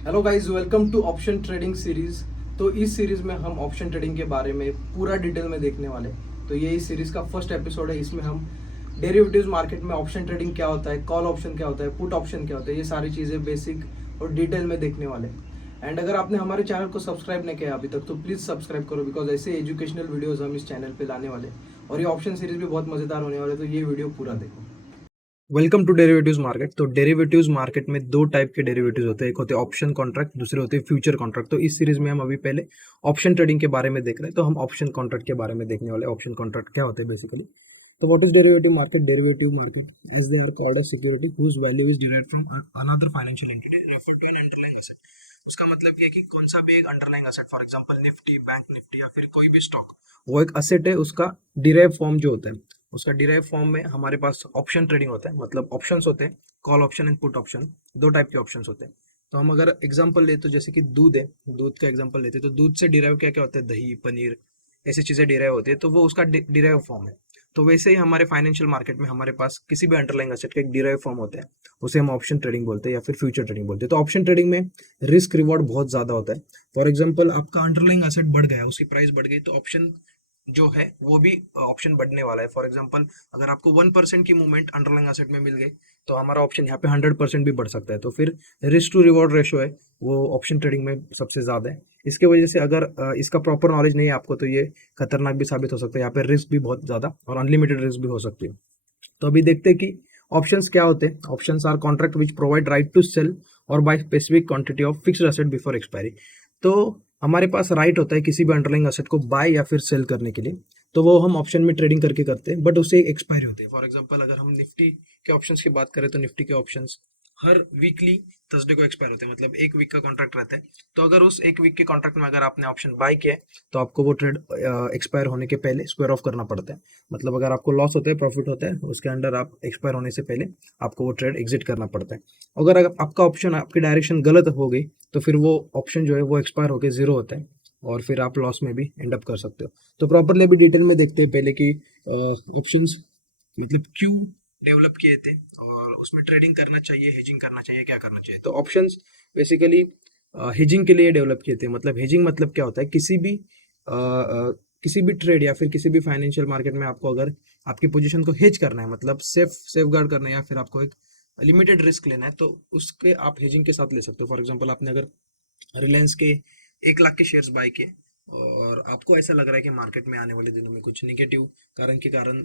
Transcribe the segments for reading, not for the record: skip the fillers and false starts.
Hello guys, welcome to option trading series. तो इस series में हम ऑप्शन ट्रेडिंग के बारे में पूरा डिटेल में देखने वाले। तो ये इस सीरीज का फर्स्ट एपिसोड है। इसमें हम डेरिवेटिव्स मार्केट में ऑप्शन ट्रेडिंग क्या होता है, कॉल ऑप्शन क्या होता है, पुट ऑप्शन क्या होता है, ये सारी चीज़ें बेसिक और डिटेल में देखने वाले। एंड अगर आपने हमारे चैनल को सब्सक्राइब नहीं किया अभी तक तो प्लीज़ सब्सक्राइब करो, बिकॉज ऐसे एजुकेशनल वीडियोज़ हम इस चैनल पर लाने वाले। और ये ऑप्शन सीरीज भी बहुत मज़ेदार होने वाले, तो ये वीडियो पूरा देखो। Welcome to derivatives market. तो डेरिवेटिव्स मार्केट में दो टाइप के डेरिवेटिव्स होते हैं, एक होते हैं ऑप्शन कॉन्ट्रैक्ट, दूसरे होते हैं फ्यूचर कॉन्ट्रैक्ट। तो इस सीरीज में हम अभी पहले ऑप्शन ट्रेडिंग के बारे में देख रहे हैं, तो हम ऑप्शन कॉन्ट्रैक्ट के बारे में देखने वाले। ऑप्शन कॉन्ट्रैक्ट क्या होते हैं बेसिकली। तो what is derivative market? Derivative market as they are called as security whose value is derived from another financial entity refer to an underlying asset. उसका मतलब ये है कि कौन सा भी एक underlying asset, for example Nifty, bank Nifty या फिर कोई भी स्टॉक, वो एक असेट है। उसका डिराइव फॉर्म जो होता है, उसका डिराइव फॉर्म में हमारे पास ऑप्शन ट्रेडिंग होता है, मतलब ऑप्शंस होते हैं, call option and put option. दो टाइप के ऑप्शंस होते हैं। तो हम अगर एग्जांपल ले तो जैसे कि दूध है, दूध का एग्जांपल लेते हैं, तो दूध से डिराइव क्या क्या होता है, दही, पनीर, ऐसी चीजें डिराइव होती है, तो वो उसका डिराइव फॉर्म है। तो वैसे ही हमारे फाइनेंशियल मार्केट में हमारे पास किसी भी अंडरलाइंग एसेट का एक डिराइव फॉर्म होता है, उसे हम ऑप्शन ट्रेडिंग बोलते हैं या फिर फ्यूचर ट्रेडिंग बोलते हैं। तो ऑप्शन ट्रेडिंग में रिस्क रिवॉर्ड बहुत ज्यादा होता है। फॉर एग्जाम्पल आपका अंडरलाइंग एसेट बढ़ गया, उसकी प्राइस बढ़ गई, तो ऑप्शन जो है वो भी ऑप्शन बढ़ने वाला है। फॉर एग्जांपल अगर आपको 1% की मूवमेंट अंडरलाइंग एसेट में मिल गई, तो हमारा ऑप्शन यहाँ पे 100% भी बढ़ सकता है। तो फिर रिस्क टू रिवॉर्ड रेशो है वो ऑप्शन ट्रेडिंग में सबसे ज्यादा है। इसके वजह से अगर इसका प्रॉपर नॉलेज नहीं है आपको, तो ये खतरनाक भी साबित हो सकता है। यहाँ पे रिस्क भी बहुत ज्यादा और अनलिमिटेड रिस्क भी हो सकती है। तो अभी देखते हैं कि ऑप्शंस क्या होते हैं। Options are contract which provide right to sell और buy specific quantity of fixed asset before expiry. तो हमारे पास राइट होता है किसी भी अंडरलाइंग एसेट को बाय या फिर सेल करने के लिए, तो वो हम ऑप्शन में ट्रेडिंग करके करते हैं, बट उससे एक एक्सपायरी होती है। फॉर एग्जांपल अगर हम निफ्टी के ऑप्शंस की बात करें, तो निफ्टी के ऑप्शंस हर वीकली थर्सडे को एक्सपायर होते हैं, मतलब एक वीक का कॉन्ट्रैक्ट रहता है। तो अगर उस एक वीक के कॉन्ट्रैक्ट में अगर आपने ऑप्शन बाय किया है, तो आपको वो ट्रेड एक्सपायर होने के पहले स्क्वायर ऑफ करना पड़ता है। मतलब अगर आपको लॉस होता है, प्रॉफिट होता है, उसके अंडर आप एक्सपायर होने से पहले आपको वो ट्रेड एग्जिट करना पड़ता है। अगर आपका ऑप्शन, आपकी डायरेक्शन गलत हो गई, तो फिर वो ऑप्शन जो है वो एक्सपायर होकर जीरो होता है और फिर आप लॉस में भी एंड अप कर सकते हो। तो प्रॉपरली अभी डिटेल में देखते हैं पहले कि ऑप्शंस मतलब क्यों डेवलप किए थे और उसमें ट्रेडिंग करना चाहिए, हेजिंग करना चाहिए, क्या करना चाहिए। तो ऑप्शंस बेसिकली हेजिंग के लिए डेवलप किए थे। मतलब हेजिंग मतलब क्या होता है, किसी भी ट्रेड या फिर किसी भी फाइनेंशियल मार्केट में आपको अगर आपकी पोजीशन को हेज करना है, मतलब सेफ गार्ड करना है, या फिर आपको एक लिमिटेड रिस्क लेना है, तो उसके आप हेजिंग के साथ ले सकते हो। फॉर एग्जांपल आपने अगर रिलायंस के 1 लाख के शेयर्स बाय किए और आपको ऐसा लग रहा है कि मार्केट में आने वाले दिनों में कुछ निगेटिव कारण के कारण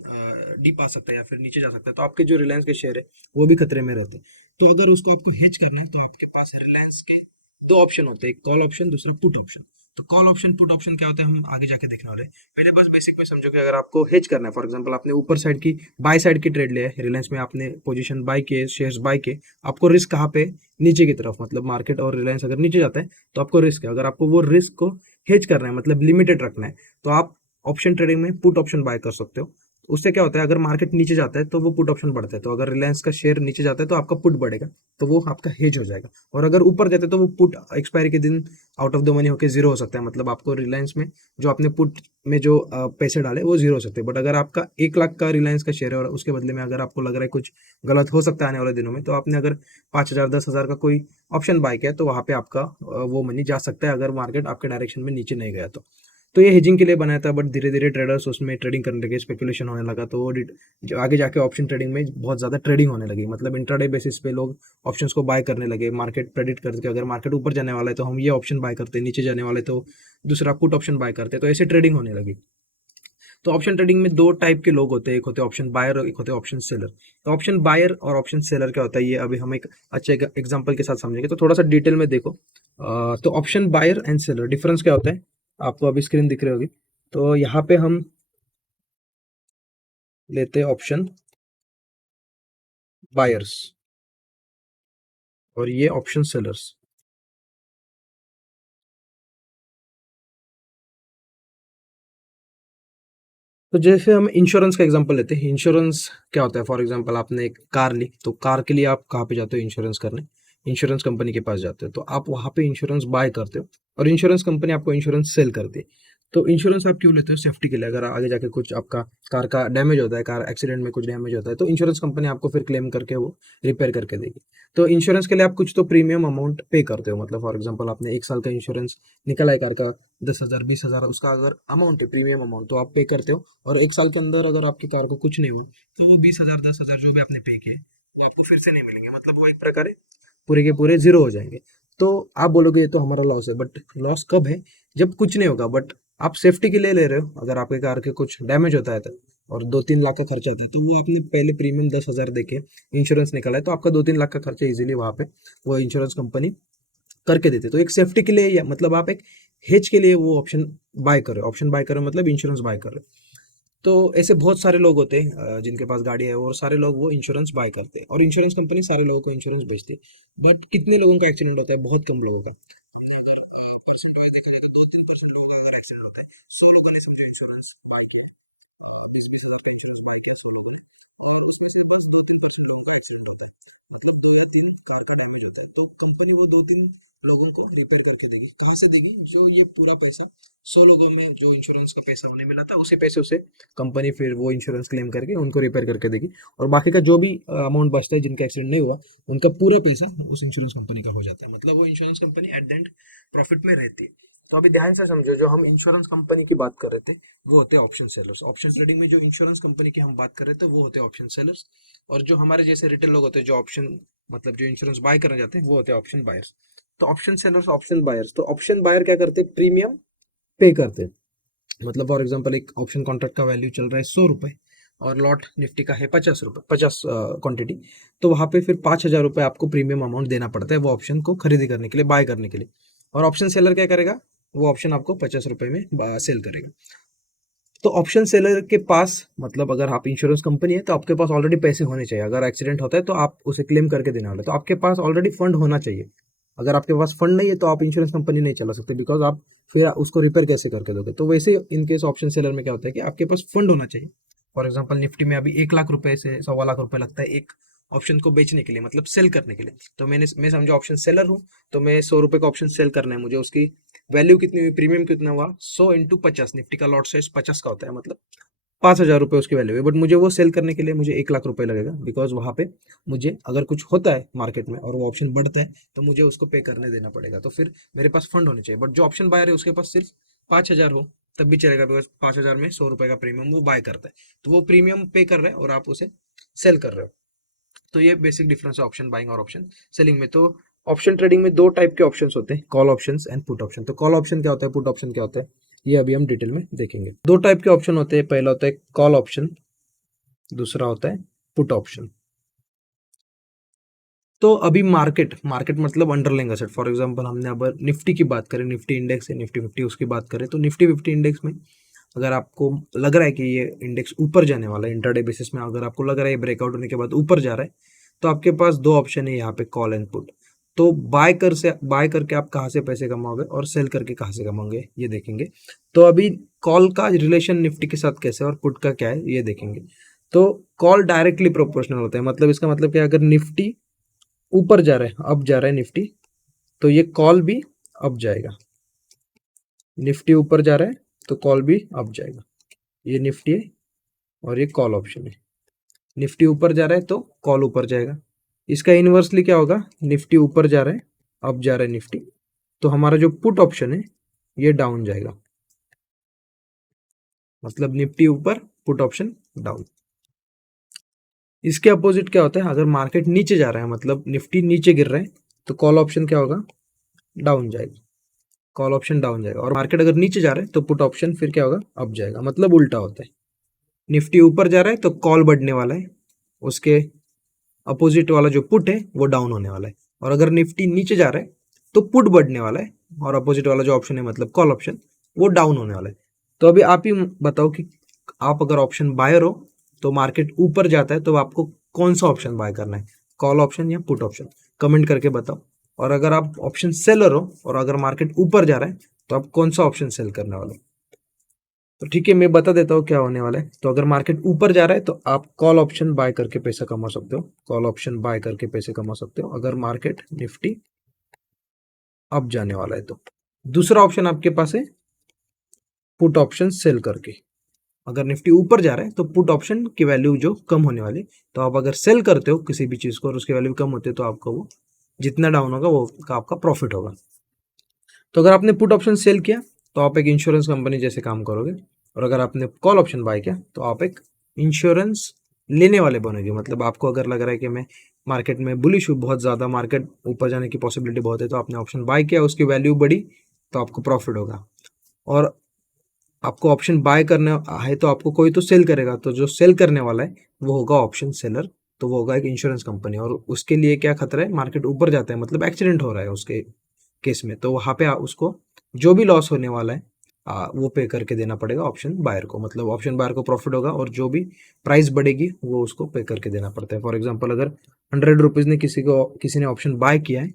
डिप आ सकता है या फिर नीचे जा सकता है, तो आपके जो रिलायंस के शेयर है वो भी खतरे में रहते हैं। तो अगर उसको आपको हेज करना है, तो आपके पास रिलायंस के दो ऑप्शन होते हैं, एक कॉल ऑप्शन, दूसरा पुट ऑप्शन। तो कॉल ऑप्शन पुट ऑप्शन क्या होता है, हम आगे जाके देखने वाले हैं। पहले बस बेसिक में समझो कि अगर आपको हेज करना है, फॉर एग्जांपल आपने ऊपर साइड की बाय साइड की ट्रेड लिया है, रिलायंस में आपने पोजीशन बाय किए, शेयर्स बाय किए, आपको रिस्क कहाँ पे, नीचे की तरफ, मतलब मार्केट और रिलायंस अगर नीचे जाता है तो आपको रिस्क है। अगर आपको वो रिस्क को हेज करना है, मतलब लिमिटेड रखना है, तो आप ऑप्शन ट्रेडिंग में पुट ऑप्शन बाय कर सकते हो। तो उससे क्या होता है, अगर मार्केट नीचे जाता है तो वो पुट ऑप्शन बढ़ता है, तो अगर रिलायंस का शेयर नीचे जाता है तो आपका पुट बढ़ेगा, तो वो आपका हेज हो जाएगा। और अगर ऊपर जाता है तो वो पुट एक्सपायरी के दिन आउट ऑफ द मनी होकर जीरो हो सकता है। मतलब आपको रिलायंस में जो आपने पुट में जो पैसे डाले वो जीरो हो सकते हैं। बट अगर आपका 1 लाख का रिलायंस का शेयर है और उसके बदले में अगर आपको लग रहा है कुछ गलत हो सकता है आने वाले दिनों में, तो आपने अगर 5,000 10,000 का कोई ऑप्शन बाय किया, तो वहां पे आपका वो मनी जा सकता है, अगर मार्केट आपके डायरेक्शन में नीचे नहीं गया तो ये हेजिंग के लिए बनाया था। बट धीरे धीरे ट्रेडर्स उसमें ट्रेडिंग करने लगे, स्पेकुलेशन होने लगा, तो जो आगे जाके ऑप्शन ट्रेडिंग में बहुत ज्यादा ट्रेडिंग होने लगी। मतलब इंट्राडे बेसिस पे लोग ऑप्शंस को बाय करने लगे, मार्केट प्रेडिक्ट करके अगर मार्केट ऊपर जाने वाला है तो हम ये ऑप्शन बाय करते हैं, नीचे जाने वाले तो दूसरा पुट ऑप्शन बाय करते हैं, तो ऐसे ट्रेडिंग होने लगी। तो ऑप्शन ट्रेडिंग में दो टाइप के लोग होते हैं, एक होते हैं ऑप्शन बायर और एक होते हैं ऑप्शन सेलर। तो ऑप्शन बायर और ऑप्शन सेलर क्या होता है, ये अभी हम एक अच्छे एग्जांपल के साथ समझेंगे। तो थोड़ा सा डिटेल में देखो। तो option buyer and seller difference क्या होता है, आपको अभी स्क्रीन दिख रही होगी। तो यहाँ पे हम लेते हैं ऑप्शन बायर्स और ये ऑप्शन सेलर्स। तो जैसे हम इंश्योरेंस का एग्जांपल लेते हैं, इंश्योरेंस क्या होता है, फॉर एग्जांपल आपने एक कार ली, तो कार के लिए आप कहाँ पे जाते हो, इंश्योरेंस करने, इंश्योरेंस कंपनी के पास जाते हो। तो आप वहाँ पे इंश्योरेंस बाय करते हो और इंश्योरेंस कंपनी आपको इंश्योरेंस सेल करती है। तो इंश्योरेंस आप क्यों लेते हो? सेफ्टी के लिए। अगर आगे जाके कुछ आपका कार का डैमेज होता है, कार एक्सीडेंट में कुछ डैमेज होता है, तो इंश्योरेंस कंपनी आपको फिर क्लेम करके वो रिपेयर करके देगी। तो इंश्योरेंस के लिए आप कुछ तो प्रीमियम अमाउंट पे करते हो। मतलब फॉर एग्जांपल आपने 1 साल का इंश्योरेंस निकाला है कार का, 10,000 20,000 उसका अगर अमाउंट है, प्रीमियम अमाउंट, तो आप पे करते हो। और 1 साल के अंदर अगर आपकी कार को कुछ नहीं हुआ, तो वो 20,000 10,000 जो भी आपने पे किए वो आपको फिर से नहीं मिलेंगे। मतलब वो एक प्रकार पूरे के पूरे जीरो हो जाएंगे। तो आप बोलोगे ये तो हमारा लॉस है, बट लॉस कब है? जब कुछ नहीं होगा। बट आप सेफ्टी के लिए ले रहे हो। अगर आपके कार के कुछ डैमेज होता है तो, और 2-3 लाख का खर्चा आता है, तो वो आपने पहले प्रीमियम 10,000 देके इंश्योरेंस निकाला है, तो आपका 2-3 लाख का खर्चा इजीली वहां पे वो इंश्योरेंस कंपनी करके देते। तो एक सेफ्टी के लिए, या मतलब आप एक हेज के लिए वो ऑप्शन बाय कर रहे हो। ऑप्शन बाय कर रहे हो मतलब इंश्योरेंस बाय कर रहे हो। तो ऐसे बहुत सारे लोग होते हैं जिनके पास गाड़ी है, और सारे लोग वो इंश्योरेंस बाय करते हैं, और इंश्योरेंस कंपनी सारे लोगों को इंश्योरेंस बेचती है। बट कितने लोगों का एक्सीडेंट होता है? बहुत कम लोगों का। मतलब 2 या 3 कार का डैमेज होता है, तो कंपनी वो 2-3 लोगों को रिपेयर करके देगी। कहाँ से देगी? जो ये पूरा पैसा 100 लोगों में जो इंश्योरेंस का पैसा उन्हें मिला था, उसे पैसे उसे कंपनी फिर वो इंश्योरेंस क्लेम करके उनको रिपेयर करके देगी। और बाकी का जो भी अमाउंट बचता है, जिनका एक्सीडेंट नहीं हुआ, उनका पूरा पैसा उस इंश्योरेंस कंपनी का हो जाता है। मतलब वो insurance company at the end profit में रहती है। तो अभी ध्यान से समझो, जो हम इंश्योरेंस कंपनी की बात कर रहे थे, वो होते हैं ऑप्शन सेलर्स। ऑप्शन ट्रेडिंग में जो इंश्योरेंस कंपनी की हम बात कर रहे थे, वो होते हैं ऑप्शन सेलर्स। और जो हमारे जैसे रिटेल लोग होते हैं, जो ऑप्शन मतलब जो इंश्योरेंस बाय करने जाते हैं, वो होते हैं ऑप्शन बायर्स। तो ऑप्शन सेलर्स, ऑप्शन बायर्स, तो ऑप्शन बायर क्या करते हैं? प्रीमियम पे करते हैं। मतलब फॉर एग्जांपल एक ऑप्शन कॉन्ट्रैक्ट का वैल्यू चल रहा है 100 रुपए, और लॉट निफ्टी का है 50 रुपए, 50 क्वांटिटी। तो वहां पे फिर 5,000 रुपए आपको प्रीमियम अमाउंट देना पड़ता है वो ऑप्शन को खरीदी करने के लिए, बाय करने के लिए। और ऑप्शन सेलर क्या करेगा? वो ऑप्शन आपको 50 रुपए में सेल करेगा। तो ऑप्शन सेलर के पास, मतलब अगर आप इंश्योरेंस कंपनी है, तो आपके पास ऑलरेडी पैसे होने चाहिए। अगर एक्सीडेंट होता है तो आप उसे क्लेम करके देने वाले, तो आपके पास ऑलरेडी फंड होना चाहिए। अगर आपके पास फंड नहीं है, तो आप इंश्योरेंस कंपनी नहीं चला सकते, बिकॉज आप फिर उसको रिपेयर कैसे करके दोगे? तो वैसे इन केस ऑप्शन सेलर में क्या होता है कि आपके पास फंड होना चाहिए। फॉर एग्जाम्पल निफ्टी में अभी 1 लाख रुपए से 1.25 लाख लगता है एक ऑप्शन को बेचने के लिए, मतलब सेल करने के लिए। तो मैं समझो ऑप्शन सेलर हूँ, तो मैं 100 रुपए का ऑप्शन सेल करना है मुझे। उसकी वैल्यू कितनी हुई? प्रीमियम कितना हुआ? 100 × 50। निफ्टी का लॉट साइज 50 का होता है, मतलब 5,000 रुपए उसकी वैल्यू है। बट मुझे वो सेल करने के लिए मुझे 1 लाख रुपए लगेगा, बिकॉज वहां पे मुझे अगर कुछ होता है मार्केट में और वो ऑप्शन बढ़ता है, तो मुझे उसको पे करने देना पड़ेगा। तो फिर मेरे पास फंड होने चाहिए। बट जो ऑप्शन बायर है उसके पास सिर्फ 5,000 हो तब भी चलेगा, बिकॉज 5,000 में 100 रुपए का प्रीमियम वो बाय करता है। तो वो प्रीमियम पे कर रहा है और आप उसे सेल कर रहे हो। तो ये बेसिक डिफरेंस है ऑप्शन बाइंग और ऑप्शन सेलिंग में। तो ऑप्शन ट्रेडिंग में 2 टाइप के ऑप्शंस होते हैं, call options and put option. तो कॉल ऑप्शन क्या होता है, पुट ऑप्शन क्या होता है, ये अभी हम डिटेल में देखेंगे। 2 टाइप के ऑप्शन होते हैं। पहला होता है कॉल ऑप्शन, दूसरा होता है पुट ऑप्शन। तो अभी मार्केट मार्केट मतलब अंडरलाइंग असेट। फॉर एग्जांपल हमने अब निफ्टी की बात करें, निफ्टी इंडेक्स है, निफ्टी 50 उसकी बात करें, तो निफ्टी 50 इंडेक्स में अगर आपको लग रहा है कि ये इंडेक्स ऊपर जाने वाला है, इंटरडे बेसिस में अगर आपको लग रहा है ये ब्रेकआउट होने के बाद ऊपर जा रहा है, तो आपके पास 2 ऑप्शन है यहाँ पे, कॉल एंड पुट। तो बाय करके आप कहाँ से पैसे कमाओगे और सेल करके कहाँ से कमाओगे, ये देखेंगे। तो अभी कॉल का रिलेशन निफ्टी के साथ कैसे है और पुट का क्या है, ये देखेंगे। तो कॉल डायरेक्टली प्रोपोर्शनल होता है। मतलब इसका मतलब क्या है, अगर निफ्टी ऊपर जा रहा है, अब जा रहा है निफ्टी, तो ये कॉल भी अब जाएगा। निफ्टी ऊपर जा रहा है तो कॉल भी अब जाएगा। ये निफ्टी है और ये कॉल ऑप्शन है। निफ्टी ऊपर जा रहा है तो कॉल ऊपर जाएगा। इसका इनवर्सली क्या होगा, निफ्टी ऊपर जा रहा है, अब जा रहा है निफ्टी, तो हमारा जो पुट ऑप्शन है ये डाउन जाएगा। मतलब निफ्टी ऊपर, पुट ऑप्शन डाउन। इसके अपोजिट क्या होता है, अगर मार्केट नीचे जा रहा है, मतलब निफ्टी नीचे गिर रहा है, तो कॉल ऑप्शन क्या होगा, डाउन जाएगा। कॉल ऑप्शन डाउन जाएगा। और मार्केट अगर नीचे जा रहा है तो पुट ऑप्शन फिर क्या होगा, अप जाएगा। मतलब उल्टा होता है। निफ्टी ऊपर जा रहा है तो कॉल बढ़ने वाला है, उसके अपोजिट वाला जो पुट है वो डाउन होने वाला है। और अगर निफ्टी नीचे जा रहा है तो पुट बढ़ने वाला है, और अपोजिट वाला जो ऑप्शन है मतलब कॉल ऑप्शन, वो डाउन होने वाला है। तो अभी आप ही बताओ कि आप अगर ऑप्शन बायर हो, तो मार्केट ऊपर जाता है तो आपको कौन सा ऑप्शन बाय करना है, कॉल ऑप्शन या पुट ऑप्शन? कमेंट करके बताओ। और अगर आप ऑप्शन सेलर हो और अगर मार्केट ऊपर जा रहा है, तो आप कौन सा ऑप्शन सेल करने वाले हो? तो ठीक है, मैं बता देता हूँ क्या होने वाला है। तो अगर मार्केट ऊपर जा रहा है तो आप कॉल ऑप्शन बाय करके पैसा कमा सकते हो। कॉल ऑप्शन बाय करके पैसे कमा सकते हो अगर मार्केट निफ्टी अप जाने वाला है तो। दूसरा ऑप्शन आपके पास है पुट ऑप्शन सेल करके। अगर निफ्टी ऊपर जा रहा है तो पुट ऑप्शन की वैल्यू जो कम होने वाली, तो आप अगर सेल करते हो किसी भी चीज को और उसकी वैल्यू कम होती है तो आपका वो जितना डाउन होगा वो का आपका प्रॉफिट होगा। तो अगर आपने पुट ऑप्शन सेल किया तो आप एक इंश्योरेंस कंपनी जैसे काम करोगे, और अगर आपने कॉल ऑप्शन बाय किया तो आप एक इंश्योरेंस लेने वाले बनोगे। मतलब आपको अगर लग रहा है कि मैं मार्केट में बुलिश हूँ, बहुत ज़्यादा मार्केट ऊपर जाने की पॉसिबिलिटी बहुत है, तो आपने ऑप्शन बाय किया, उसकी वैल्यू बढ़ी तो आपको प्रॉफिट होगा। और आपको ऑप्शन बाय करना है तो आपको कोई तो सेल करेगा, तो जो सेल करने वाला है वो होगा ऑप्शन सेलर, तो वो होगा एक इंश्योरेंस कंपनी। और उसके लिए क्या खतरा है, मार्केट ऊपर जाता है मतलब एक्सीडेंट हो रहा है उसके केस में, तो वहाँ पे उसको जो भी लॉस होने वाला है वो पे करके देना पड़ेगा ऑप्शन बायर को। मतलब ऑप्शन बायर को प्रॉफिट होगा और जो भी प्राइस बढ़ेगी वो उसको पे करके देना पड़ता है। फॉर एग्जाम्पल अगर 100 रुपीज़ ने किसी ने ऑप्शन बाय किया है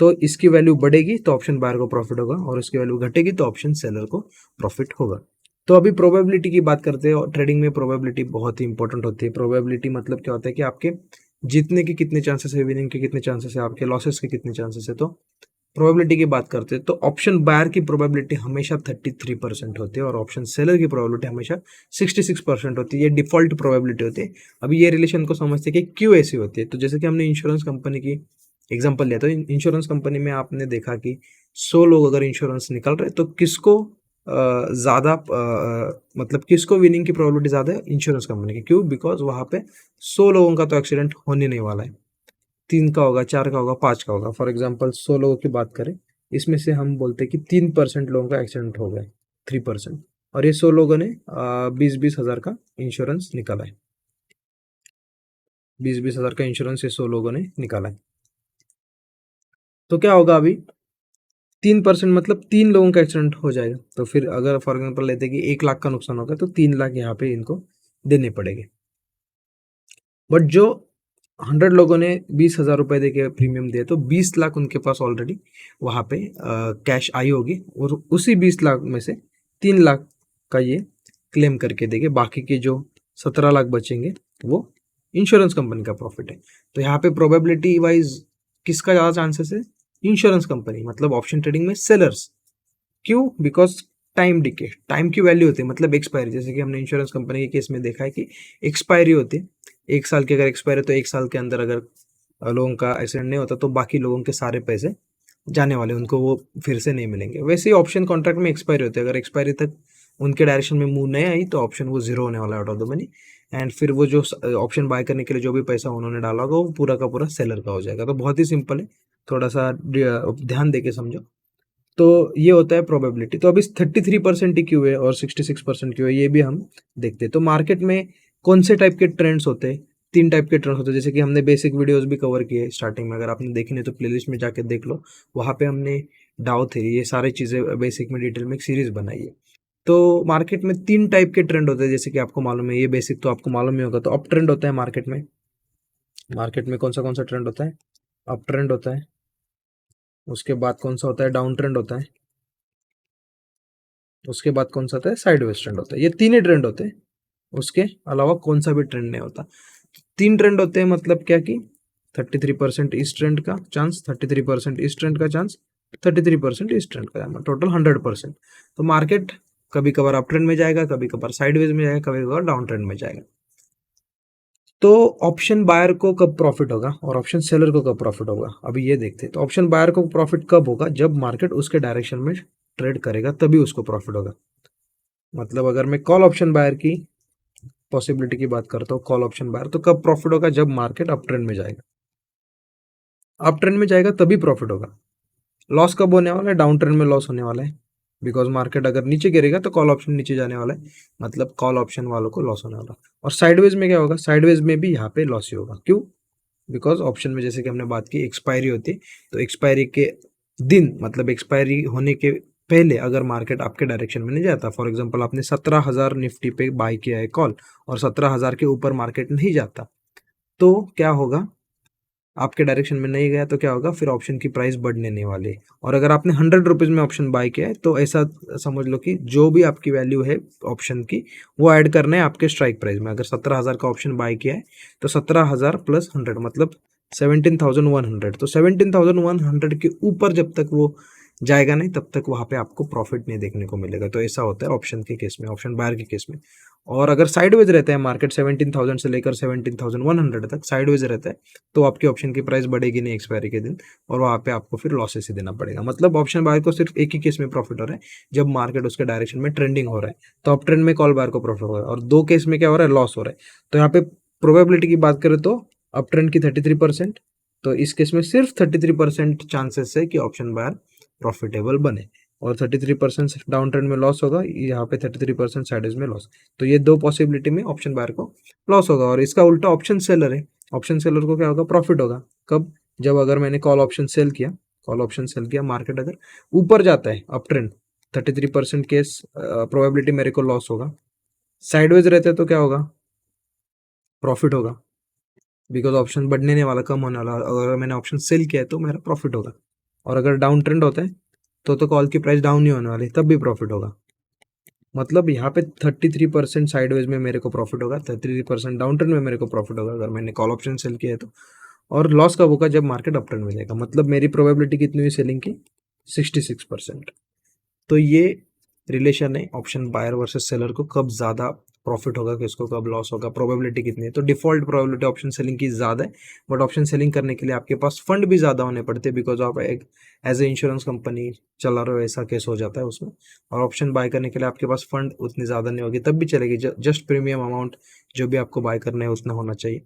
तो इसकी वैल्यू बढ़ेगी तो ऑप्शन बायर को प्रॉफिट होगा, और इसकी वैल्यू घटेगी तो ऑप्शन सेलर को प्रॉफिट होगा। तो अभी प्रोबेबिलिटी की बात करते हैं, और ट्रेडिंग में प्रोबेबिलिटी बहुत ही इंपॉर्टेंट होती है। प्रोबेबिलिटी मतलब क्या होता है कि आपके जीतने के कितने चांसेस है, विनिंग के कितने चांसेस है, आपके लॉसेस के कितने चांसेस है। तो प्रोबेबिलिटी की बात करते हैं तो ऑप्शन बायर की प्रोबेबिलिटी हमेशा 33% होती है और ऑप्शन सेलर की प्रोबेबिलिटी हमेशा 66% होती है। ये डिफॉल्ट प्रोबेबिलिटी होती है। अभी ये रिलेशन को समझते हैं कि क्यों ऐसी होती है। तो जैसे कि हमने इंश्योरेंस कंपनी की एग्जांपल लिया, तो इंश्योरेंस कंपनी में आपने देखा कि 100 लोग अगर इंश्योरेंस निकल रहे तो किसको ज़्यादा मतलब किसको विनिंग की प्रोबेबिलिटी ज़्यादा है, इंश्योरेंस कंपनी की। क्यों? बिकॉज वहाँ पे 100 लोगों का तो एक्सीडेंट होने नहीं वाला है, 3 का होगा, 4 का होगा, 5 का होगा। फॉर एग्जाम्पल 100 लोगों की बात करें, इसमें से हम बोलते हैं कि 3% लोगों का एक्सीडेंट हो गया, 3%, और ये 100 लोगों ने 20-20 हज़ार का इंश्योरेंस निकाला है। 20-20 हज़ार का इंश्योरेंस ये 100 लोगों ने निकाला है। तो क्या होगा अभी, 3% मतलब 3 लोगों का एक्सीडेंट हो जाएगा। तो फिर अगर फॉर एग्जाम्पल लेते हैं कि 1 लाख का नुकसान होगा तो 3 लाख यहाँ पे इनको देने पड़ेंगे। बट जो 100 लोगों ने 20,000 रुपए दे के प्रीमियम दिए तो 20 लाख उनके पास ऑलरेडी वहाँ पे कैश आई होगी, और उसी 20 लाख में से 3 लाख का ये क्लेम करके देंगे। बाकी के जो 17 लाख बचेंगे वो इंश्योरेंस कंपनी का प्रॉफिट है। तो यहाँ पे प्रोबेबिलिटी वाइज किसका ज़्यादा चांसेस है, इंश्योरेंस कंपनी, मतलब ऑप्शन ट्रेडिंग में सेलर्स। क्यों? बिकॉज टाइम डिके, टाइम की वैल्यू होती है, मतलब एक्सपायरी। जैसे कि हमने इंश्योरेंस कंपनी के केस में देखा है कि एक्सपायरी होती है, 1 साल की अगर एक्सपायरी है तो 1 साल के अंदर अगर लोगों का एक्सीडेंट नहीं होता तो बाकी लोगों के सारे पैसे जाने वाले, उनको वो फिर से नहीं मिलेंगे। वैसे ही ऑप्शन कॉन्ट्रैक्ट में एक्सपायरी होती है, अगर एक्सपायरी तक उनके डायरेक्शन में मूव नहीं आई तो ऑप्शन वो जीरो होने वाला है, out of the money. And फिर वो जो ऑप्शन बाय करने के लिए जो भी पैसा उन्होंने डाला होगा वो पूरा का पूरा सेलर का हो जाएगा। तो बहुत ही सिंपल है, थोड़ा सा ध्यान दे के समझो। तो ये होता है प्रोबेबिलिटी। तो अभी 33% ही क्यों है और 66% क्यों है, ये भी हम देखते हैं। तो मार्केट में कौन से टाइप के ट्रेंड्स होते हैं, 3 टाइप के ट्रेंड्स होते हैं। जैसे कि हमने बेसिक वीडियोस भी कवर किए स्टार्टिंग में, अगर आपने देखी नहीं तो प्लेलिस्ट में जाके देख लो, वहाँ पे हमने डाउ थ्योरी ये सारी चीज़ें बेसिक में डिटेल में एक सीरीज बनाई है। तो मार्केट में 3 टाइप के ट्रेंड होते हैं, जैसे कि आपको मालूम है, ये बेसिक तो आपको मालूम ही होगा। तो अप ट्रेंड होता है मार्केट में। मार्केट में कौन सा ट्रेंड होता है, अप ट्रेंड होता है। उसके बाद कौन सा होता है, डाउन ट्रेंड होता है। उसके बाद कौन सा आता है, साइडवेज ट्रेंड होता है। ये 3 ही ट्रेंड होते हैं, उसके अलावा कौन सा भी ट्रेंड नहीं होता। 3 ट्रेंड होते हैं मतलब क्या कि 33% इस ट्रेंड का चांस, 33% इस ट्रेंड का चांस, 33% इस ट्रेंड का, टोटल 100%। तो मार्केट कभी कभार अप ट्रेंड में जाएगा, कभी कभार साइडवेज में जाएगा, कभी कभार डाउन ट्रेंड में जाएगा। तो ऑप्शन बायर को कब प्रॉफिट होगा और ऑप्शन सेलर को कब प्रॉफिट होगा, अभी ये देखते हैं। तो ऑप्शन बायर को प्रॉफिट कब होगा, जब मार्केट उसके डायरेक्शन में ट्रेड करेगा तभी उसको प्रॉफिट होगा। मतलब अगर मैं कॉल ऑप्शन बायर की पॉसिबिलिटी की बात करता हूँ, कॉल ऑप्शन बायर, तो कब प्रॉफिट होगा, जब मार्केट अप ट्रेंड में जाएगा। अप ट्रेंड में जाएगा तभी प्रॉफिट होगा। लॉस कब होने वाला है, डाउन ट्रेंड में लॉस होने वाला है। बिकॉज मार्केट अगर नीचे गिरेगा तो कॉल ऑप्शन नीचे जाने वाला है, मतलब कॉल ऑप्शन वालों को लॉस होने वाला है। और साइडवेज में क्या होगा, साइडवेज में भी यहाँ पे लॉस ही होगा। क्यों? बिकॉज ऑप्शन में जैसे कि हमने बात की एक्सपायरी होती है, तो एक्सपायरी के दिन मतलब एक्सपायरी होने के पहले अगर मार्केट आपके डायरेक्शन में नहीं जाता, फॉर एग्जांपल आपने 17,000 निफ्टी पे बाय किया है कॉल और 17,000 के ऊपर मार्केट नहीं जाता, तो क्या होगा, आपके डायरेक्शन में नहीं गया तो क्या होगा, फिर ऑप्शन की प्राइस बढ़ने नहीं वाली। और अगर आपने 100 रुपीज़ में ऑप्शन बाय किया है तो ऐसा समझ लो कि जो भी आपकी वैल्यू है ऑप्शन की वो ऐड करना है आपके स्ट्राइक प्राइस में। अगर 17,000 का ऑप्शन बाय किया है तो 17,000 प्लस 100 मतलब 17,100। तो 17,100 के ऊपर जब तक वो जाएगा नहीं तब तक वहाँ पे आपको प्रॉफिट नहीं देखने को मिलेगा। तो ऐसा होता है ऑप्शन के केस में, ऑप्शन बायर के केस में। और अगर साइडवेज रहता है मार्केट 17,000 से लेकर 17,100 तक साइडवेज रहता है, तो आपकी ऑप्शन की प्राइस बढ़ेगी नहीं एक्सपायरी के दिन, और वहाँ पे आपको फिर लॉसेस ही देना पड़ेगा। मतलब ऑप्शन बायर को सिर्फ एक ही केस में प्रॉफिट हो रहा है, जब मार्केट उसके डायरेक्शन में ट्रेंडिंग हो रहा है, तो अप ट्रेंड में कॉल बायर को प्रॉफिट हो रहा है, और दो केस में क्या हो रहा है, लॉस हो रहा है। तो यहाँ पे प्रोबेबिलिटी की बात करें तो अप ट्रेंड की 33%, तो इस केस में सिर्फ 33% चांसेस है कि ऑप्शन बायर प्रॉफिटेबल बने, और 33% डाउन ट्रेंड में लॉस होगा, यहाँ पे 33% साइडेज में लॉस। तो ये दो पॉसिबिलिटी में ऑप्शन बायर को लॉस होगा। और इसका उल्टा ऑप्शन सेलर है, ऑप्शन सेलर को क्या होगा, प्रॉफिट होगा। कब, जब अगर मैंने कॉल ऑप्शन सेल किया, कॉल ऑप्शन सेल किया, मार्केट अगर ऊपर जाता है अप ट्रेंड, 33% केस प्रोबेबिलिटी मेरे को लॉस होगा। साइडवेज रहते तो क्या होगा, प्रॉफिट होगा, बिकॉज ऑप्शन बढ़ने नहीं वाला, कम होने वाला। अगर मैंने ऑप्शन सेल किया है तो मेरा प्रॉफिट होगा। और अगर डाउन ट्रेंड होता है तो कॉल की प्राइस डाउन नहीं होने वाली, तब भी प्रॉफिट होगा। मतलब यहाँ पे 33% साइडवेज में मेरे को प्रॉफिट होगा, 33% डाउन ट्रेंड में मेरे को प्रॉफिट होगा अगर मैंने कॉल ऑप्शन सेल किया है तो। और लॉस कब होगा, जब मार्केट अप ट्रेंड में जाएगा। मतलब मेरी प्रोबेबिलिटी कितनी हुई सेलिंग की, 66%। तो ये रिलेशन है ऑप्शन बायर वर्सेस सेलर को, कब ज़्यादा प्रॉफिट होगा, किसको कब लॉस होगा, प्रोबेबिलिटी कितनी है। तो डिफॉल्ट प्रोबेबिलिटी ऑप्शन सेलिंग की ज़्यादा है, बट ऑप्शन सेलिंग करने के लिए आपके पास फंड भी ज़्यादा होने पड़ते हैं, बिकॉज आप एक एज ए इंश्योरेंस कंपनी चला रहे हो, ऐसा केस हो जाता है उसमें। और ऑप्शन बाय करने के लिए आपके पास फंड उतनी ज़्यादा नहीं होगी, तब भी चलेगी, जस्ट प्रीमियम अमाउंट जो भी आपको बाय करना है उतना होना चाहिए।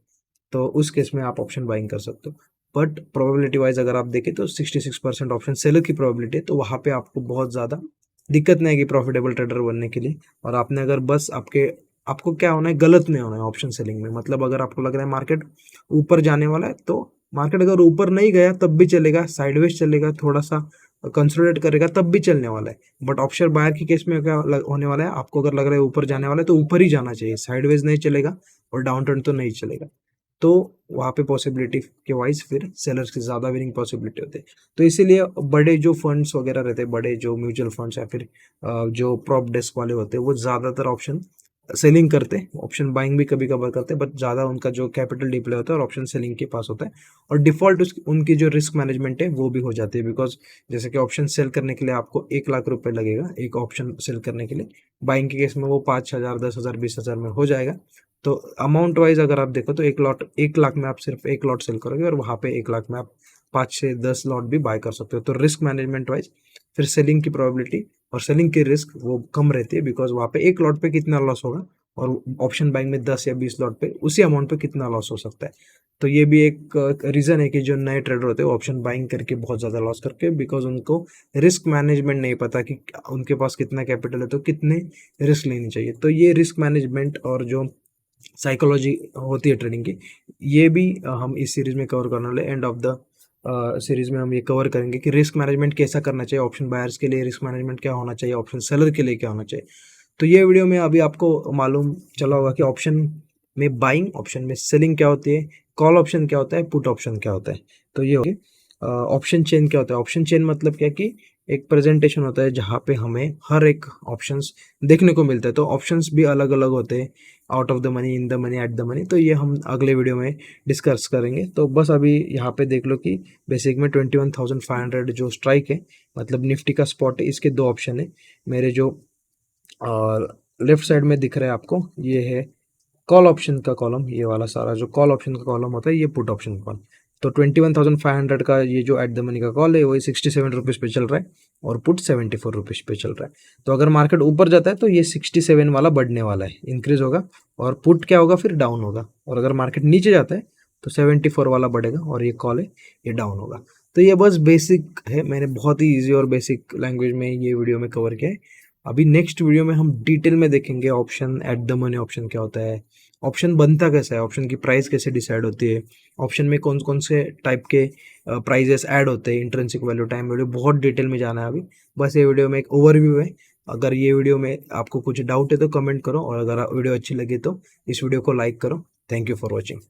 तो उस केस में आप ऑप्शन बाइंग कर सकते हो। बट प्रोबेबिलिटी वाइज अगर आप देखें तो 66% ऑप्शन सेलर की प्रोबेबिलिटी है, तो वहाँ पे आपको बहुत ज़्यादा दिक्कत नहीं आएगी प्रॉफिटेबल ट्रेडर बनने के लिए। और आपने अगर बस आपको क्या होना है, गलत नहीं होना है ऑप्शन सेलिंग में। मतलब अगर आपको लग रहा है मार्केट ऊपर जाने वाला है, तो मार्केट अगर ऊपर नहीं गया तब भी चलेगा, साइडवेज चलेगा, थोड़ा सा कंसोलिडेट करेगा तब भी चलने वाला है। बट ऑप्शन बायर के केस में क्या होने वाला है, आपको अगर लग रहा है ऊपर जाने वाला है तो ऊपर ही जाना चाहिए, साइडवेज नहीं चलेगा और डाउन ट्रेंड तो नहीं चलेगा। तो वहाँ पे पॉसिबिलिटी के वाइज फिर सेलर्स की ज़्यादा विनिंग पॉसिबिलिटी होती है। तो इसीलिए बड़े जो फंड्स वगैरह रहते हैं, बड़े जो म्यूचुअल फंड्स या फिर जो प्रॉप डेस्क वाले होते हैं, वो ज़्यादातर ऑप्शन सेलिंग करते हैं, ऑप्शन बाइंग भी कभी कभार करते हैं, बट ज़्यादा उनका जो कैपिटल डिप्लॉय होता है और ऑप्शन सेलिंग के पास होता है। और डिफॉल्ट उनकी जो रिस्क मैनेजमेंट है वो भी हो जाती है, बिकॉज जैसे कि ऑप्शन सेल करने के लिए आपको 1 लाख रुपए लगेगा, एक ऑप्शन सेल करने के लिए। बाइंग के केस में वो 5,000, 10,000, 20,000 में हो जाएगा। तो अमाउंट वाइज अगर आप देखो तो 1 लाख में आप सिर्फ 1 लॉट सेल करोगे, और वहाँ पे 1 लाख में आप 5 से 10 लॉट भी बाय कर सकते हो। तो रिस्क मैनेजमेंट वाइज फिर सेलिंग की प्रोबेबिलिटी और सेलिंग की रिस्क वो कम रहती है, बिकॉज वहाँ पे 1 लॉट पे कितना लॉस होगा, और ऑप्शन बाइंग में 10 या 20 लॉट पे उसी अमाउंट पे कितना लॉस हो सकता है। तो ये भी एक रीज़न है कि जो नए ट्रेडर होते हैं वो ऑप्शन बाइंग करके बहुत ज़्यादा लॉस करके, बिकॉज उनको रिस्क मैनेजमेंट नहीं पता कि उनके पास कितना कैपिटल है तो कितने रिस्क लेनी चाहिए। तो ये रिस्क मैनेजमेंट और जो साइकोलॉजी होती है ट्रेडिंग की, ये भी हम इस सीरीज में कवर करने वाले। एंड ऑफ द सीरीज में हम ये कवर करेंगे कि रिस्क मैनेजमेंट कैसा करना चाहिए, ऑप्शन बायर्स के लिए रिस्क मैनेजमेंट क्या होना चाहिए, ऑप्शन सेलर के लिए क्या होना चाहिए। तो ये वीडियो में अभी आपको मालूम चला होगा कि ऑप्शन में बाइंग, ऑप्शन में सेलिंग क्या होती है, कॉल ऑप्शन क्या होता है, पुट ऑप्शन क्या होता है। तो ये ऑप्शन चेन क्या होता है। ऑप्शन चेन मतलब क्या कि एक प्रेजेंटेशन होता है जहाँ पे हमें हर एक ऑप्शंस देखने को मिलता है। तो ऑप्शंस भी अलग अलग होते हैं, out of the money, in the money, at the money. तो ये हम अगले वीडियो में डिस्कस करेंगे। तो बस अभी यहाँ पे देख लो कि बेसिक में 21,500 जो स्ट्राइक है, मतलब निफ्टी का स्पॉट है, इसके दो ऑप्शन है मेरे। जो लेफ्ट साइड में दिख रहा है आपको, ये है कॉल ऑप्शन का कॉलम, ये वाला सारा जो कॉल ऑप्शन का कॉलम होता है, ये पुट ऑप्शन का कॉलम। तो 21,500 का ये जो एट द मनी का कॉल है, वही 67 रुपीज़ पे चल रहा है, और पुट 74 रुपीज़ पे चल रहा है। तो अगर मार्केट ऊपर जाता है तो ये 67 वाला बढ़ने वाला है, इंक्रीज होगा, और पुट क्या होगा, फिर डाउन होगा। और अगर मार्केट नीचे जाता है तो 74 वाला बढ़ेगा, और ये कॉल है ये डाउन होगा। तो ये बस बेसिक है, मैंने बहुत ही ईजी और बेसिक लैंग्वेज में ये वीडियो में कवर किया है। अभी नेक्स्ट वीडियो में हम डिटेल में देखेंगे option at the money option क्या होता है, ऑप्शन बनता कैसा है, ऑप्शन की प्राइस कैसे डिसाइड होती है, ऑप्शन में कौन कौन से टाइप के प्राइजेस ऐड होते हैं, इंट्रिंसिक वैल्यू, टाइम वैल्यू, बहुत डिटेल में जाना है अभी। बस ये वीडियो में एक ओवरव्यू है। अगर ये वीडियो में आपको कुछ डाउट है तो कमेंट करो, और अगर वीडियो अच्छी लगी तो इस वीडियो को लाइक करो। Thank you for watching.